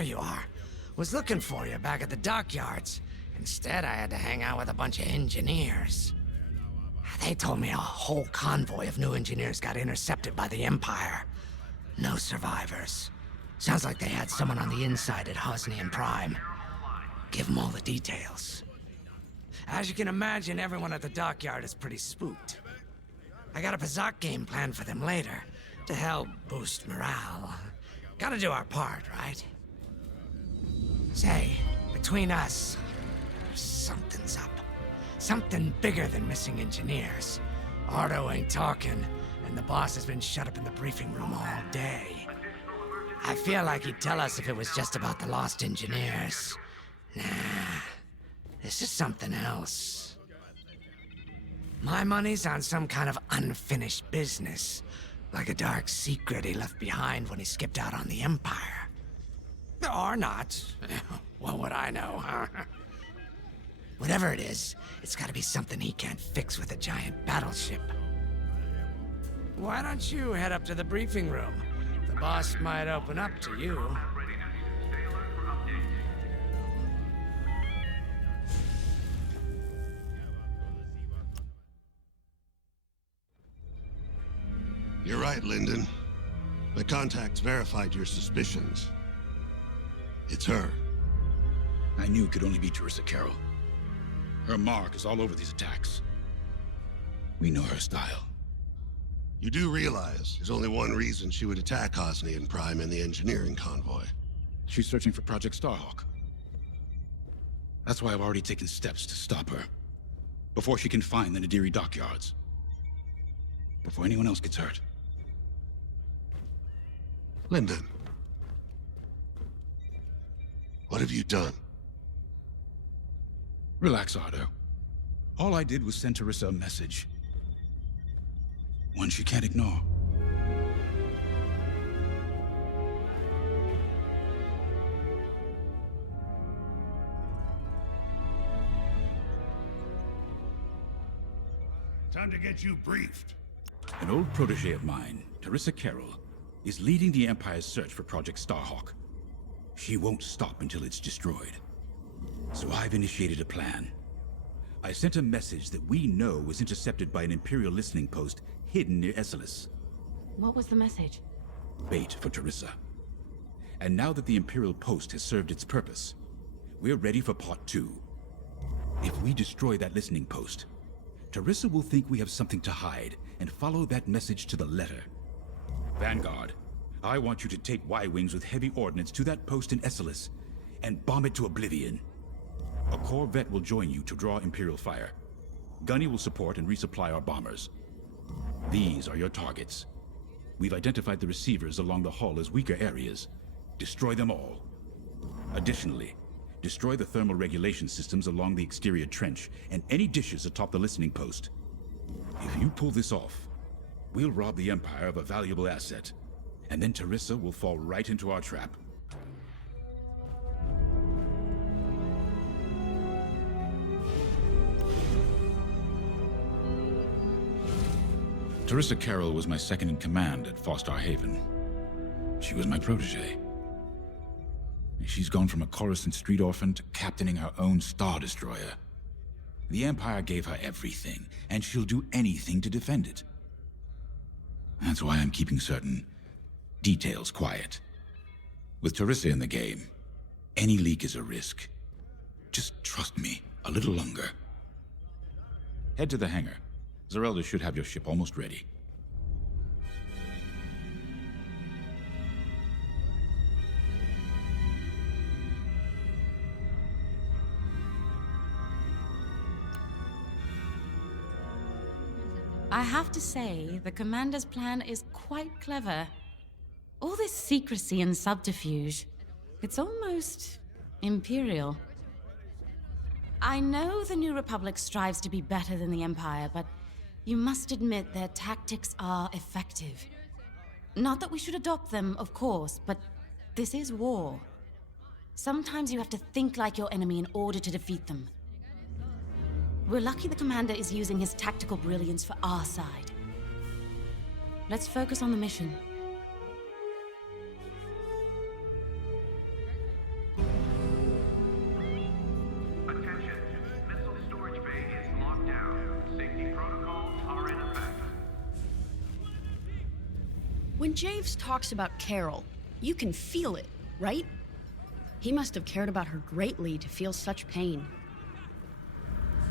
there you are. Was looking for you back at the dockyards. Instead, I had to hang out with a bunch of engineers. They told me a whole convoy of new engineers got intercepted by the Empire. No survivors. Sounds like they had someone on the inside at Hosnian Prime. Give them all the details. As you can imagine, everyone at the dockyard is pretty spooked. I got a Pazak game planned for them later, to help boost morale. Gotta do our part, right? Say, between us, something's up. Something bigger than missing engineers. Ardo ain't talking, and the boss has been shut up in the briefing room all day. I feel like he'd tell us if it was just about the lost engineers. Nah, this is something else. My money's on some kind of unfinished business, like a dark secret he left behind when he skipped out on the Empire. Or not. What would I know, huh? Whatever it is, it's gotta be something he can't fix with a giant battleship. Why don't you head up to the briefing room? The boss might open up to you. You're right, Lyndon. My contacts verified your suspicions. It's her. I knew it could only be Teresa Carroll. Her mark is all over these attacks. We know her style. You do realize there's only one reason she would attack Hosnian Prime and the engineering convoy. She's searching for Project Starhawk. That's why I've already taken steps to stop her. Before she can find the Nadiri dockyards. Before anyone else gets hurt. Lyndon. What have you done? Relax, Ardo. All I did was send Teresa a message. One she can't ignore. Time to get you briefed. An old protege of mine, Teresa Carroll, is leading the Empire's search for Project Starhawk. She won't stop until it's destroyed. So I've initiated a plan. I sent a message that we know was intercepted by an Imperial listening post hidden near Esselis. What was the message? Bait for Teresa. And now that the Imperial post has served its purpose, we're ready for part 2. If we destroy that listening post, Teresa will think we have something to hide and follow that message to the letter. Vanguard, I want you to take Y-Wings with heavy ordnance to that post in Esselis and bomb it to oblivion. A corvette will join you to draw Imperial fire. Gunny will support and resupply our bombers. These are your targets. We've identified the receivers along the hull as weaker areas. Destroy them all. Additionally, destroy the thermal regulation systems along the exterior trench and any dishes atop the listening post. If you pull this off, we'll rob the Empire of a valuable asset, and then Teresa will fall right into our trap. Teresa Carroll was my second in command at Fostar Haven. She was my protege. She's gone from a Coruscant street orphan to captaining her own Star Destroyer. The Empire gave her everything, and she'll do anything to defend it. That's why I'm keeping certain details quiet. With Teresa in the game, any leak is a risk. Just trust me a little longer. Head to the hangar. Zerelda should have your ship almost ready. I have to say, the Commander's plan is quite clever. All this secrecy and subterfuge, it's almost Imperial. I know the New Republic strives to be better than the Empire, but you must admit their tactics are effective. Not that we should adopt them, of course, but this is war. Sometimes you have to think like your enemy in order to defeat them. We're lucky the Commander is using his tactical brilliance for our side. Let's focus on the mission. When Javes talks about Carol, you can feel it, right? He must have cared about her greatly to feel such pain.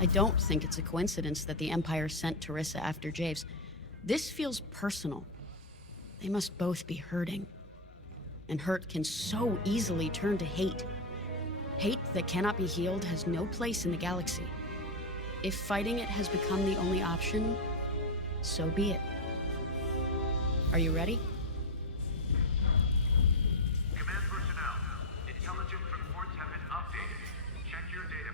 I don't think it's a coincidence that the Empire sent Teresa after Javes. This feels personal. They must both be hurting. And hurt can so easily turn to hate. Hate that cannot be healed has no place in the galaxy. If fighting it has become the only option, so be it. Are you ready? Command personnel, intelligence reports have been updated. Check your data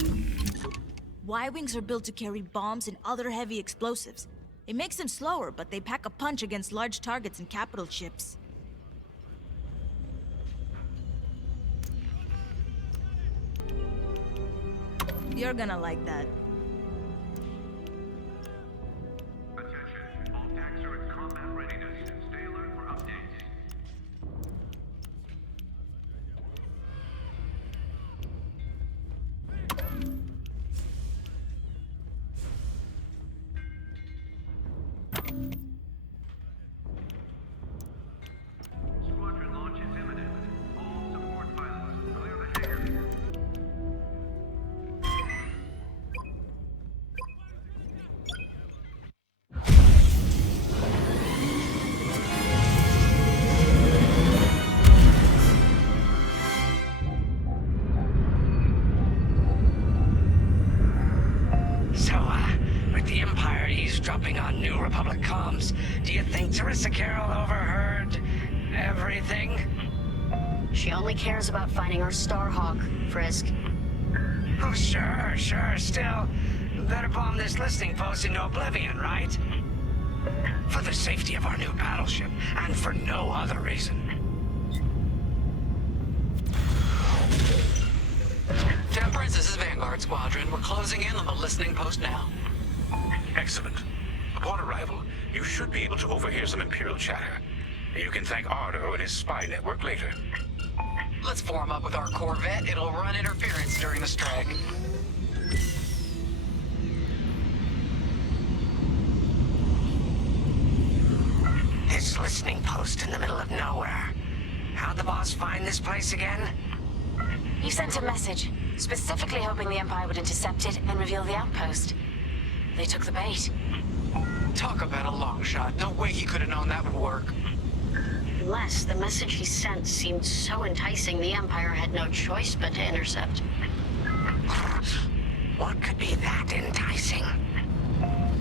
pads. Y-Wings are built to carry bombs and other heavy explosives. It makes them slower, but they pack a punch against large targets and capital ships. You're gonna like that. Attention, all tanks are in combat readiness. Stay alert for updates. Squadron launch is imminent. All support pilots, clear the hangar. So, with the Empire eavesdropping on New Republic comms, do you think Teresa Carroll overheard everything? She only cares about finding our Starhawk, Frisk. Oh, sure. Still, better bomb this listening post into oblivion, right? For the safety of our new battleship, and for no other reason. Temperance, this is Vanguard Squadron. We're closing in on the listening post now. Excellent. Upon arrival, you should be able to overhear some Imperial chatter. You can thank Ardo and his spy network later. Let's form up with our Corvette. It'll run interference during the strike. This listening post in the middle of nowhere. How'd the boss find this place again? He sent a message, specifically hoping the Empire would intercept it and reveal the outpost. They took the bait. Talk about a long shot. No way he could have known that would work. Unless the message he sent seemed so enticing, the Empire had no choice but to intercept. What could be that enticing?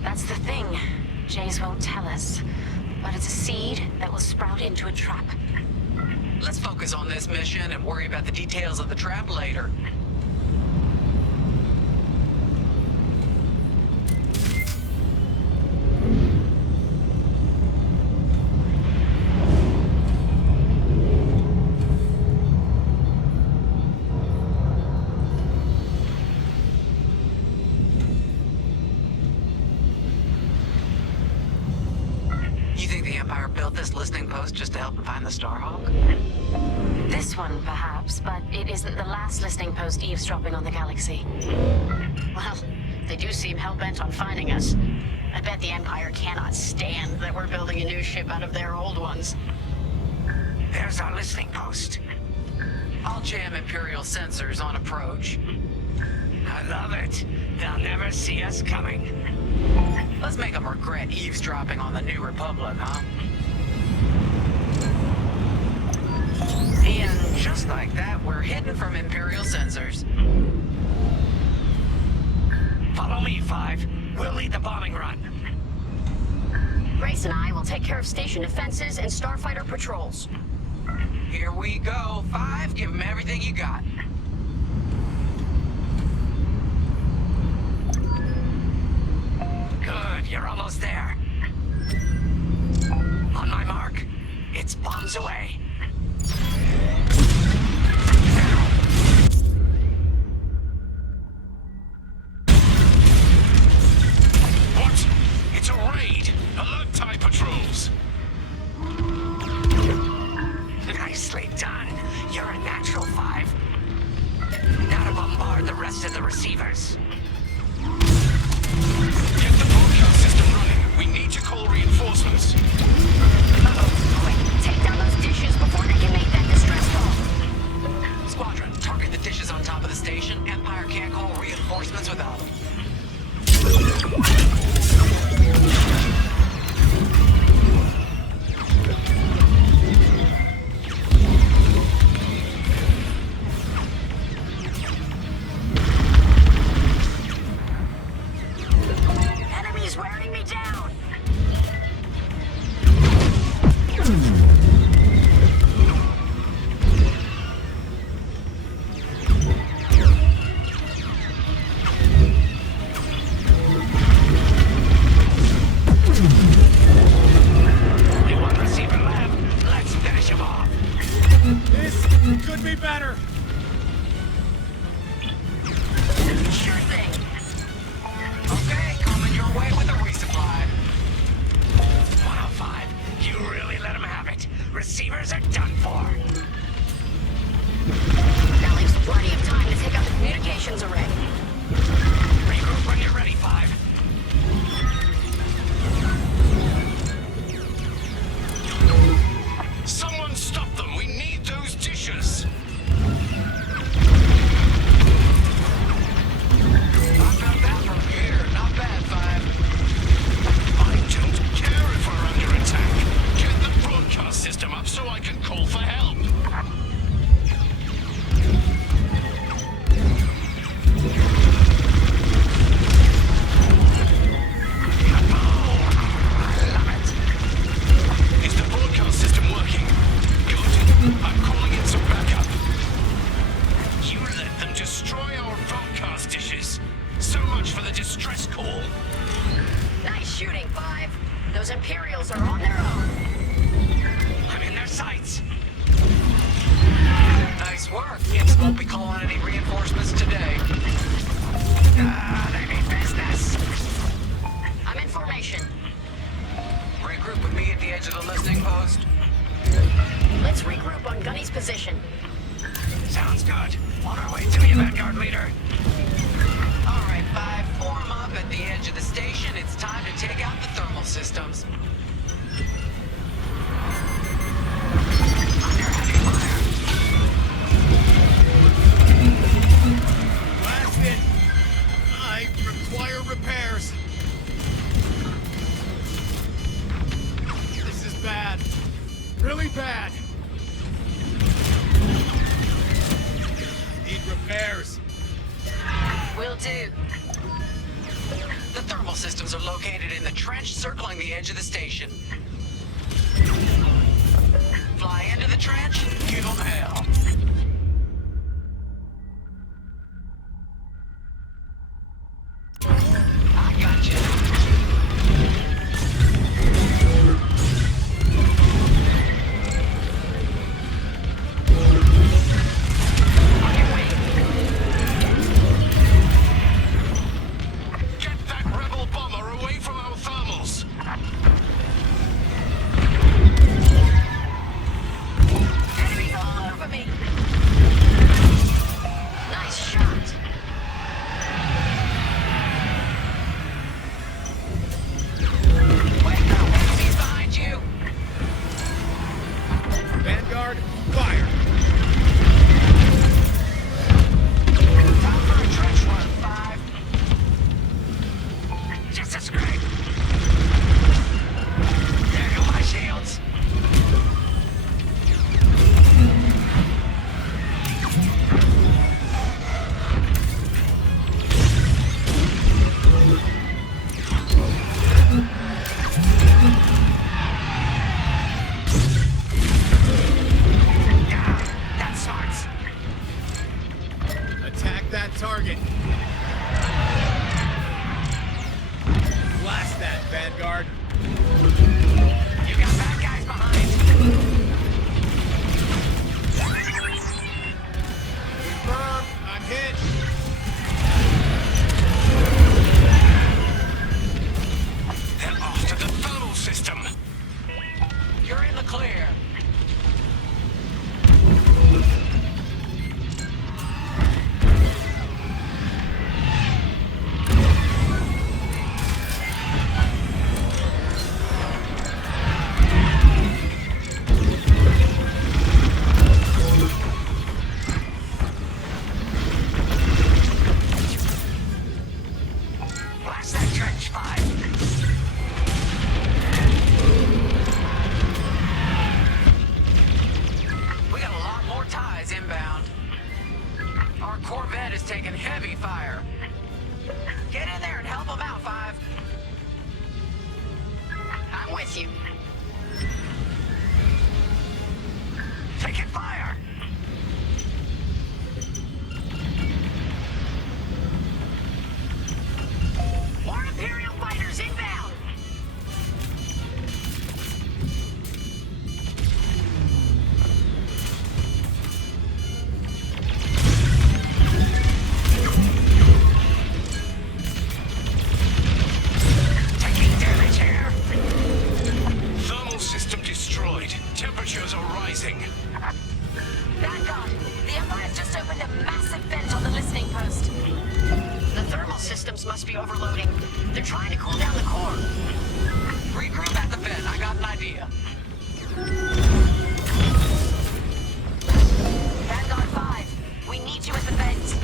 That's the thing. Jays won't tell us. But it's a seed that will sprout into a trap. Let's focus on this mission and worry about the details of the trap later. You think the Empire built this listening post just to help them find the Starhawk? This one, perhaps, but it isn't the last listening post eavesdropping on the galaxy. Well, they do seem hell-bent on finding us. I bet the Empire cannot stand that we're building a new ship out of their old ones. There's our listening post. I'll jam Imperial sensors on approach. I love it. They'll never see us coming. Let's make them regret eavesdropping on the New Republic, huh? And just like that, we're hidden from Imperial sensors. Follow me, Five. We'll lead the bombing run. Grace and I will take care of station defenses and starfighter patrols. Here we go. 5, give them everything you got. Good, you're almost there. On my mark. It's bombs away. What? It's a raid! Alert TIE patrols! Nicely done. You're a natural, Five. Now to bombard the rest of the receivers. Get the broadcast system running. We need to call reinforcements. reinforcements. Quick, take down those dishes before they can make that distress call. Squadron, target the dishes on top of the station. Empire can't call reinforcements without them. Enemies wearing me down. Only one receiver left. Let's finish him off. This could be better. Sure thing. Okay, coming your way with a resupply. 105. You really let him have it. Receivers are done for. That leaves plenty of time to take out the communications array. Regroup when you're ready, 5. Someone stop them. We need those dishes. Not that from here. Not bad, 5. I don't care if we're under attack. Get the broadcast system up so I can call for help. Is the broadcast system working? Good. I'm calling in some backup. You let them destroy our broadcast dishes. So much for the distress call. Nice shooting, 5. Those Imperials are on their own. I'm in their sights. Nice work. Imps won't be calling any reinforcements today. They mean business. I'm in formation. Regroup with me at the edge of the listening post. Let's regroup on Gunny's position. Sounds good. On our way to you, Vanguard leader. All right, 5, form up at the edge of the station. It's time to take out the thermal systems. Under heavy fire. Blasted. I require repairs. This is bad. Really bad. Need repairs. Will do. The thermal systems are located in the trench circling the edge of the station. Fly into the trench, give them hell. I got you. Get that rebel bomber away from our thermals. Enemies all over me. Nice shot. Wait, no, he's behind you. Vanguard, fire. Time for a trench run, 5. Just a scrape. There go my shields. are rising. Vanguard, the Empire's just opened a massive vent on the listening post. The thermal systems must be overloading. They're trying to cool down the core. Regroup at the vent. I got an idea. Vanguard 5, we need you at the vent.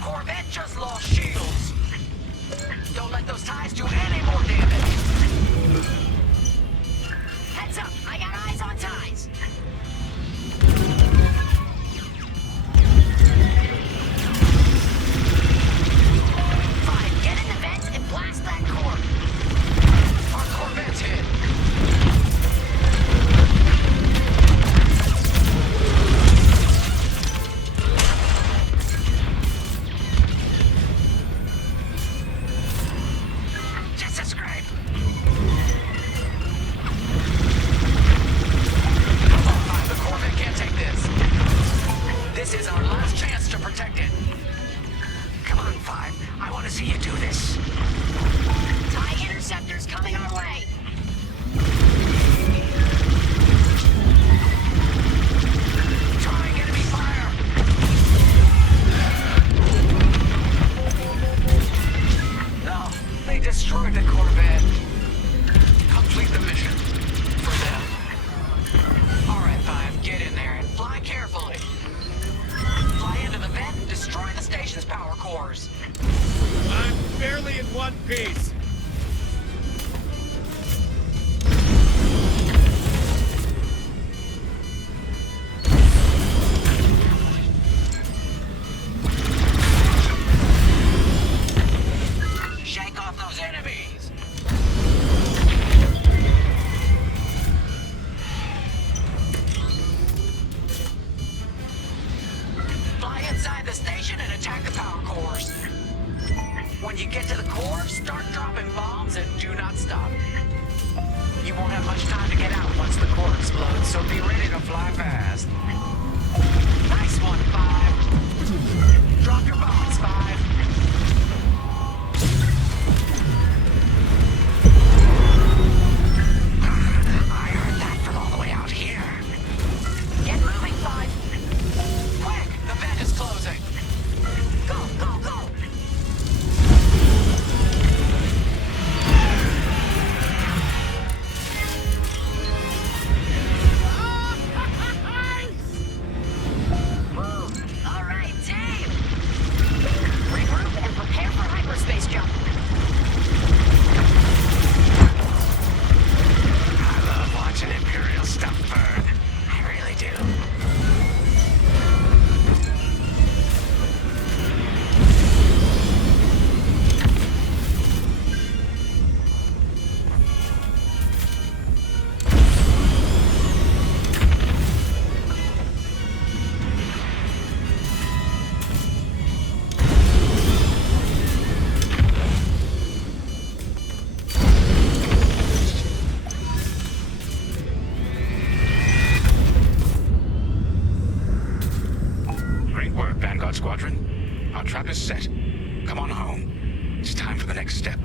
Corvette just lost shields. Don't let those ties do any more damage. Heads up, I got eyes on ties. Fine, get in the vent and blast that core. Our Corvette's hit. Just a scrape. Come on, Five. The Corvette can't take this. This is our last chance to protect it. Come on, Five. I want to see you do this. TIE interceptors coming our way. Trying enemy fire. No, they destroyed the Corvette. Complete the mission. For them. All right, Five, get in there and fly carefully. Fly into the vent and destroy the station's power cores. I'm barely in one piece. Shake off those enemies. Fly inside the station and attack the power cores. When you get to the core, start dropping bombs and do not stop. You won't have much time to get out once the core explodes, so be ready to fly fast. Nice one, Five. Drop your bombs, Five. I heard that from all the way out here. Get moving, Five. Quick, the vent is closing. Go, go, go. All right, team. Regroup and prepare for hyperspace jump. I love watching Imperial stuff burn. I really do. Great work, Vanguard Squadron. Our trap is set. Come on home. It's time for the next step.